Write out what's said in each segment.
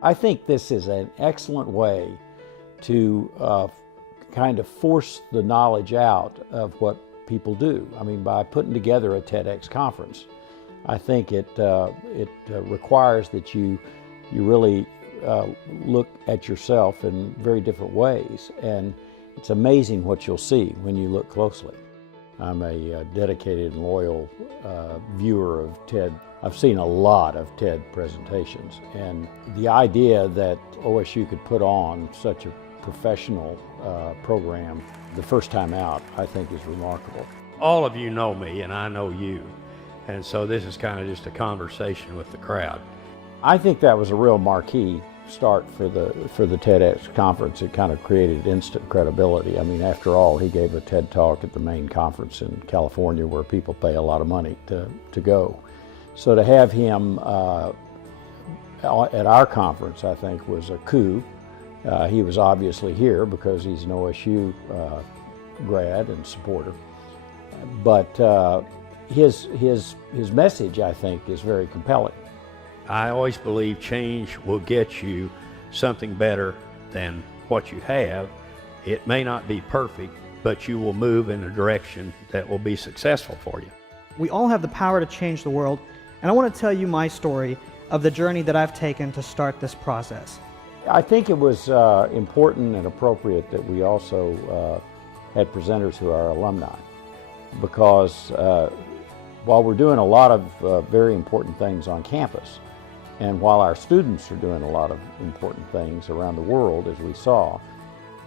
I think this is an excellent way to kind of force the knowledge out of what people do. I mean, by putting together a TEDx conference, I think it requires that you really look at yourself in very different ways, and it's amazing what you'll see when you look closely. I'm a dedicated and loyal viewer of TED. I've seen a lot of TED presentations, and the idea that OSU could put on such a professional program the first time out, I think is remarkable. All of you know me and I know you, and so this is kind of just a conversation with the crowd. I think that was a real marquee start for the TEDx conference. It kind of created instant credibility. I mean, after all, he gave a TED talk at the main conference in California where people pay a lot of money to go. So to have him at our conference, I think, was a coup. He was obviously here because he's an OSU grad and supporter. But his message, I think, is very compelling. I always believe change will get you something better than what you have. It may not be perfect, but you will move in a direction that will be successful for you. We all have the power to change the world, and I want to tell you my story of the journey that I've taken to start this process. I think it was important and appropriate that we also had presenters who are alumni, because while we're doing a lot of very important things on campus, and while our students are doing a lot of important things around the world, as we saw,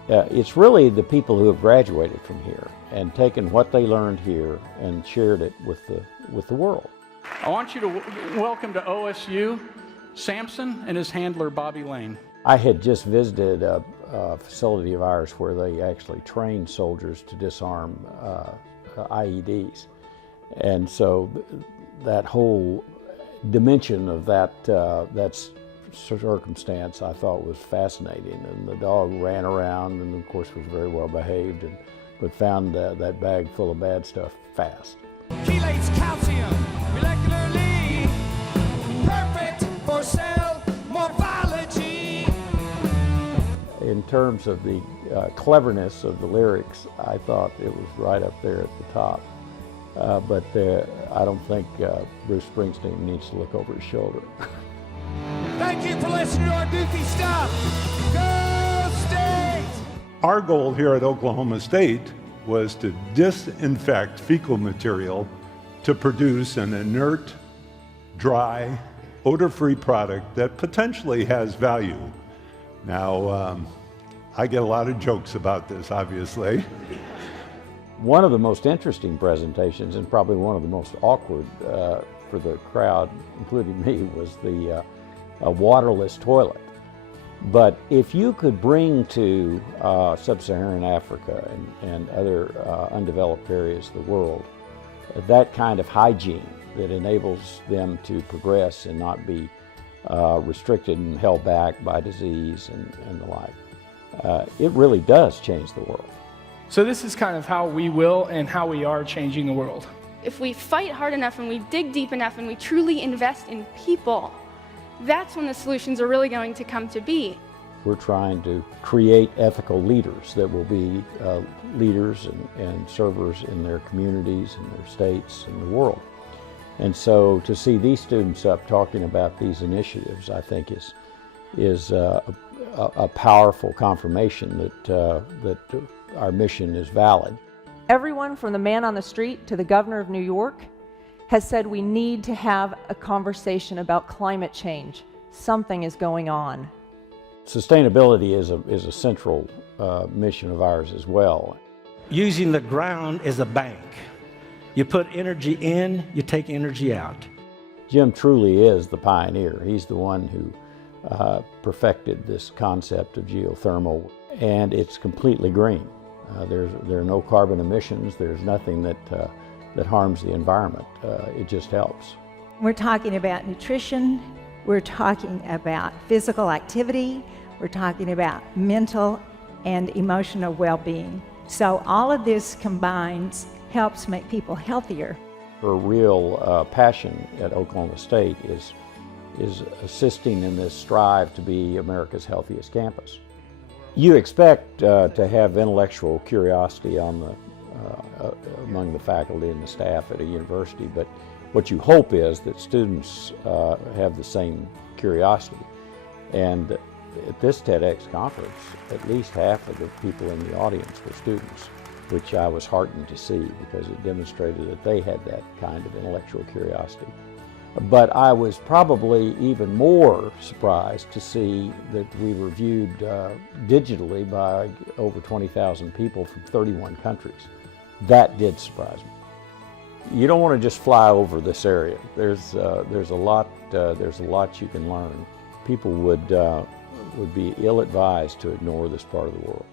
it's really the people who have graduated from here and taken what they learned here and shared it with the world. I want you to welcome to OSU Sampson and his handler, Bobby Lane. I had just visited a facility of ours where they actually train soldiers to disarm IEDs. And so that whole dimension of that circumstance I thought was fascinating. And the dog ran around and of course was very well behaved, but found that bag full of bad stuff fast. Chelates calcium, molecularly perfect for cell morphology. In terms of the cleverness of the lyrics, I thought it was right up there at the top. But I don't think Bruce Springsteen needs to look over his shoulder. Thank you for listening to our goofy stuff. Go State! Our goal here at Oklahoma State was to disinfect fecal material to produce an inert, dry, odor-free product that potentially has value. Now, I get a lot of jokes about this, obviously. One of the most interesting presentations, and probably one of the most awkward for the crowd, including me, was the waterless toilet. But if you could bring to sub-Saharan Africa and other undeveloped areas of the world that kind of hygiene that enables them to progress and not be restricted and held back by disease and the like, it really does change the world. So this is kind of how we will and how we are changing the world. If we fight hard enough and we dig deep enough and we truly invest in people, that's when the solutions are really going to come to be. We're trying to create ethical leaders that will be leaders and servers in their communities and their states and the world. And so to see these students up talking about these initiatives, I think is a powerful confirmation that our mission is valid. Everyone from the man on the street to the governor of New York has said we need to have a conversation about climate change. Something is going on. Sustainability is a central mission of ours as well. Using the ground as a bank. You put energy in, you take energy out. Jim truly is the pioneer. He's the one who perfected this concept of geothermal, and it's completely green. There are no carbon emissions. There's nothing that harms the environment. It just helps. We're talking about nutrition. We're talking about physical activity. We're talking about mental and emotional well-being. So all of this combines helps make people healthier. Her real passion at Oklahoma State is assisting in this strive to be America's healthiest campus. You expect to have intellectual curiosity on among the faculty and the staff at a university, but what you hope is that students have the same curiosity. And at this TEDx conference, at least half of the people in the audience were students, which I was heartened to see because it demonstrated that they had that kind of intellectual curiosity. But I was probably even more surprised to see that we were viewed digitally by over 20,000 people from 31 countries. That did surprise me. You don't want to just fly over this area. There's a lot you can learn. People would be ill-advised to ignore this part of the world.